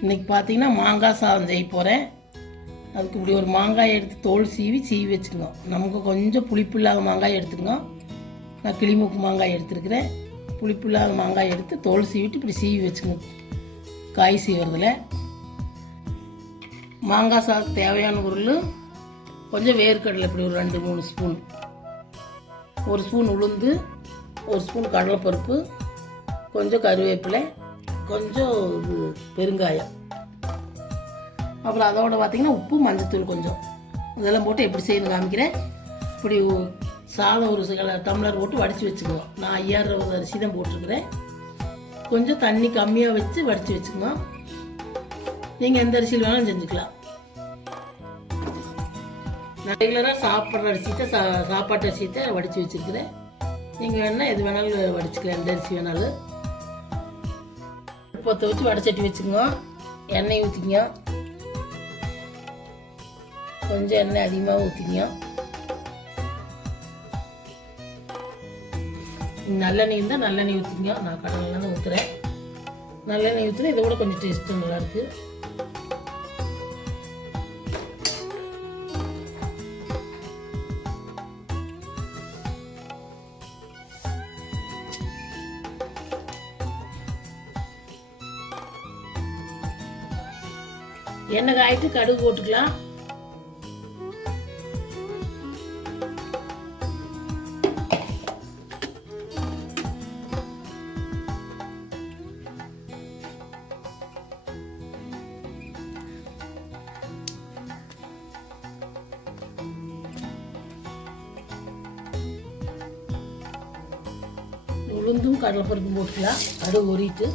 இன்றைக்கி பார்த்தீங்கன்னா மாங்காய் சாதம் செய்ய போகிறேன். அதுக்கு இப்படி ஒரு மாங்காய் எடுத்து தோல் சீவி வச்சுக்கோங்க. நமக்கு கொஞ்சம் புளிப்பு இல்லாத மாங்காய் எடுத்துக்கோங்க. நான் கிளிமூக்கு மாங்காய் எடுத்துருக்கிறேன். புளிப்பு இல்லாத மாங்காய் எடுத்து தோல் சீவிட்டு இப்படி சீவி வச்சுக்கோங்க. காய் சீவுறதுல மாங்காய் சாதத்துக்கு தேவையான பொருள் கொஞ்சம் வேர்க்கடலை இப்படி ஒரு 2-3 ஸ்பூன், 1 ஸ்பூன் உளுந்து, 1 ஸ்பூன் கடலைப்பருப்பு, கொஞ்சம் கருவேப்பிலை, கொஞ்சம் பெருங்காயம், அப்புறம் அதோடு பார்த்திங்கன்னா உப்பு, மஞ்சத்தூள் கொஞ்சம், இதெல்லாம் போட்டு எப்படி செய்யணும் காமிக்கிறேன். இப்படி சாதம் ஒரு டம்ளர் போட்டு வடித்து வச்சுக்குவோம். நான் 5000 அரிசி தான் போட்டிருக்கிறேன். கொஞ்சம் தண்ணி கம்மியாக வச்சு வடித்து வச்சுக்குவோம். நீங்கள் எந்த அரிசியில் வேணாலும் செஞ்சுக்கலாம். நான் ரெகுலராக சாப்பிட்ற அரிசித்தை சாப்பாட்டு அரிசித்தை வடித்து வச்சுருக்கிறேன். நீங்கள் வேணால் எது வேணாலும் வடிச்சுக்கலாம், எந்த அரிசி வேணாலும். பற்ற வச்சு வடைச்சட்டி வச்சுக்கோங்க. எண்ணெய் ஊற்றிங்க. கொஞ்சம் எண்ணெய் அதிகமாக ஊற்றிங்க. நல்லெண்ணெய் இருந்தால் நல்லெண்ணெய் ஊற்றிங்க. நான் கடலெண்ணெய் தான் ஊற்றுறேன். நல்லெண்ணெய் ஊற்றுனா இதை விட கொஞ்சம் டேஸ்ட்டு நல்லாயிருக்கு. எண்ணெய் காய்ட்டு கடுகு போட்டுக்கலாம். உளுந்தும் கடலைப்பருப்பும் போட்டுக்கலாம். கடுகு உரிட்டு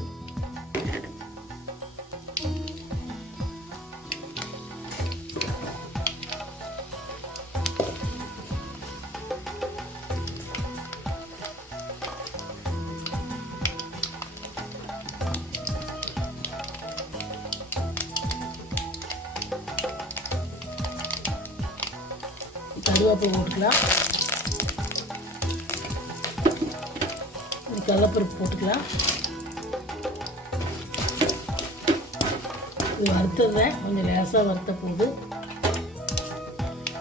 கருவேப்பிலை போட்டுக்கலாம். கடலைப்பருப்பு போட்டுக்கலாம். இது வறுத்ததுதான், கொஞ்சம் லேசாக வறுத்த போகுது.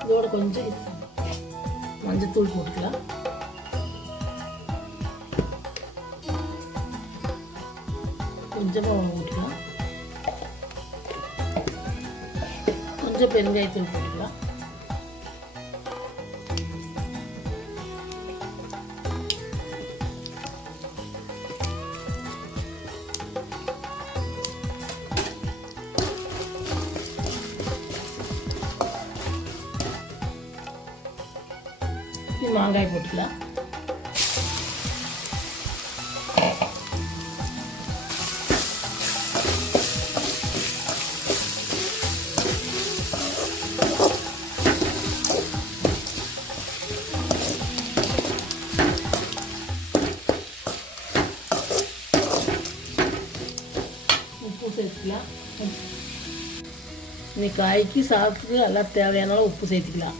இதோட கொஞ்சம் மஞ்சத்தூள் போட்டுக்கலாம். கொஞ்சமாக போட்டுக்கலாம். கொஞ்சம் பெருங்காயத்தூள் போட்டுக்கலாம். மாங்காய் போட்டுக்கலாம். உப்பு சேர்த்துக்கலாம். இந்த காய்க்கு சாதத்துக்கு எல்லாம் தேவையான உப்பு சேர்த்துக்கலாம்.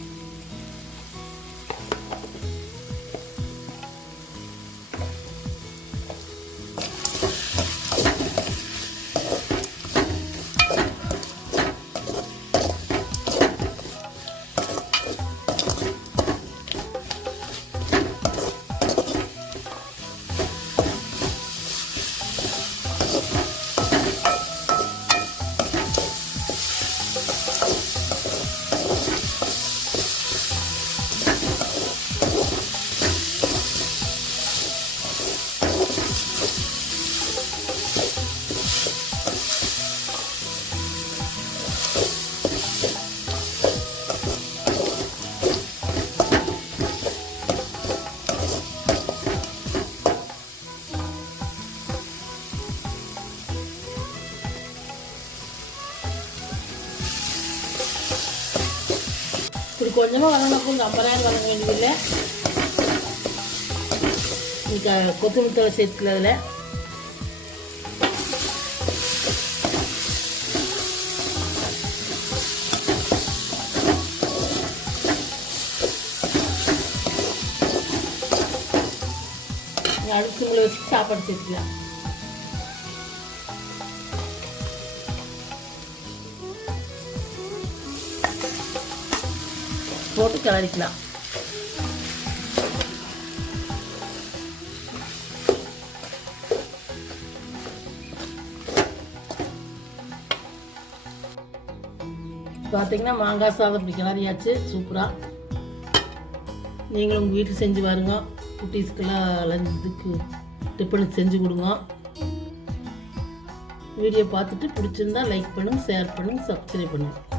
இப்படி கொஞ்சமாக வதங்கினா கொஞ்சம் 50 வதங்க வேண்டியதில்லை. இன்னைக்கு கொத்தமல்லி தழை சேர்த்துக்கல. அதில் அடுப்பு சிம்மில் வச்சு சாப்பாடு சேர்த்துக்கலாம். போட்டு கிளறிக்கலாம். பார்த்தீங்கன்னா மாங்காய் சாதம் இப்படி கிளறியாச்சு. சூப்பராக நீங்களும் உங்கள் வீட்டில் செஞ்சு பாருங்க. குட்டீஸ்க்கெல்லாம் லஞ்சுக்கு டிஃபனுக்கு செஞ்சு கொடுங்க. வீடியோ பார்த்துட்டு பிடிச்சிருந்தா லைக் பண்ணுங்கள், ஷேர் பண்ணுங்கள், சப்ஸ்கிரைப் பண்ணுங்கள்.